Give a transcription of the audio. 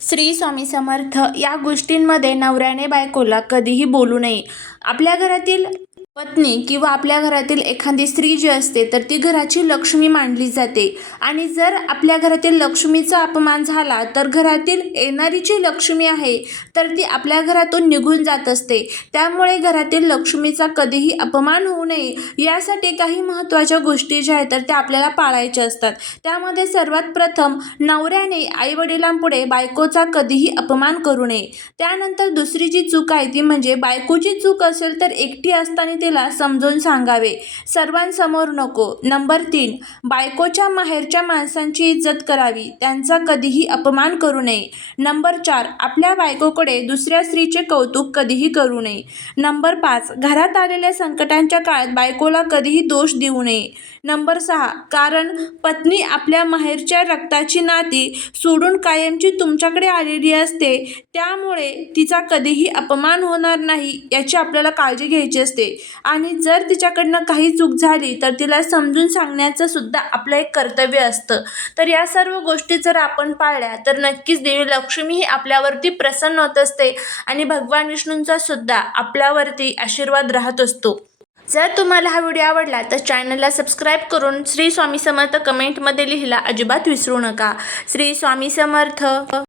श्री स्वामी समर्थ. या गोष्टींमध्ये नवऱ्याने बायकोला कधीही बोलू नये. आपल्या घरातील पत्नी किंवा आपल्या घरातील एखादी स्त्री जी असते तर ती घराची लक्ष्मी मानली जाते आणि जर आपल्या घरातील लक्ष्मीचा अपमान झाला तर घरातील येणारी जी लक्ष्मी आहे तर ती आपल्या घरातून निघून जात असते. त्यामुळे घरातील लक्ष्मीचा कधीही अपमान होऊ नये यासाठी काही महत्त्वाच्या गोष्टी ज्या आहेत तर त्या आपल्याला पाळायच्या असतात. त्यामध्ये सर्वात प्रथम नवऱ्याने आईवडिलांपुढे बायकोचा कधीही अपमान करू नये. त्यानंतर दुसरी जी चूक आहे ती म्हणजे बायकोची चूक असेल तर एकटी असताना तिला समजून सांगावे, सर्वांसमोर नको. नंबर 3, बायकोच्या माहेरच्या माणसांची इज्जत करावी, त्यांचा कधीही अपमान करू नये. नंबर 4, आपल्या बायकोकडे दुसऱ्या स्त्रीचे कौतुक कधीही करू नये. नंबर 5, घरात आलेल्या संकटांच्या काळात बायकोला कधीही दोष देऊ नये. नंबर 6, कारण पत्नी आपल्या माहेरच्या रक्ताची नाती सोडून कायमची तुमच्याकडे आलेली असते, त्यामुळे तिचा कधीही अपमान होणार नाही याची आपल्याला काळजी घ्यायची असते आणि जर तिच्याकडनं काही चूक झाली तर तिला समजून सांगण्याचं सुद्धा आपलं एक कर्तव्य असतं. तर या सर्व गोष्टी जर आपण पाळल्या तर नक्कीच देवी लक्ष्मी ही आपल्यावरती प्रसन्न होत असते आणि भगवान विष्णूंचा सुद्धा आपल्यावरती आशीर्वाद राहत असतो. जर तुम्हाला हा व्हिडिओ आवडला तर चॅनलला सबस्क्राईब करून श्री स्वामी समर्थ कमेंटमध्ये लिहायला अजिबात विसरू नका. श्री स्वामी समर्थ.